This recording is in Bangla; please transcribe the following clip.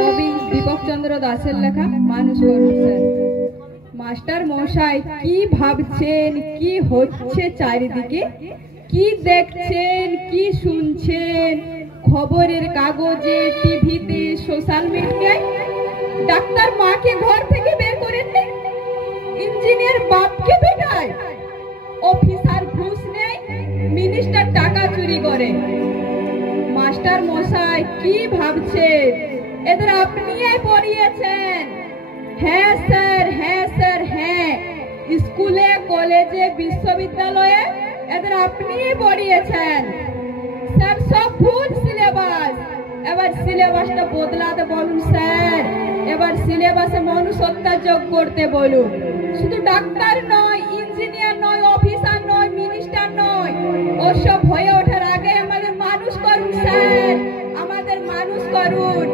কবি দীপক চন্দ্র দাসের লেখা মানুষ করুন স্যার। মাস্টার মশাই কি ভাবছেন, কি হচ্ছে চারিদিকে, কি দেখছেন, কি শুনছেন খবরের কাগজে, টিভিতে, সোশ্যাল মিডিয়ায়? ডাক্তার মাকে ঘর থেকে বের করে দেয়, ইঞ্জিনিয়ার বাপকে পেটায়, অফিসার ঘুষ নেয়, মিনিস্টার টাকা চুরি করে। মাস্টার মশাই কি ভাবছেন? এদের আপনিই পড়িয়েছেন। হ্যাঁ স্যার, হ্যাঁ স্যার, হ্যাঁ, স্কুলে, কলেজে, বিশ্ববিদ্যালয়ে এদের আপনিই পড়িয়েছেন। স্যার সব ভুল সিলেবাস, এবার সিলেবাসটা বদলাতে বলুন স্যার। এবার সিলেবাসে মনুষ্যত্ব যোগ করতে বলুন। শুধু ডাক্তার নয়, ইঞ্জিনিয়ার নয়, অফিসার নয়, মিনিস্টার নয়, ওসব হয়ে ওঠার আগে আমাদের মানুষ করুন স্যার, আমাদের মানুষ করুন।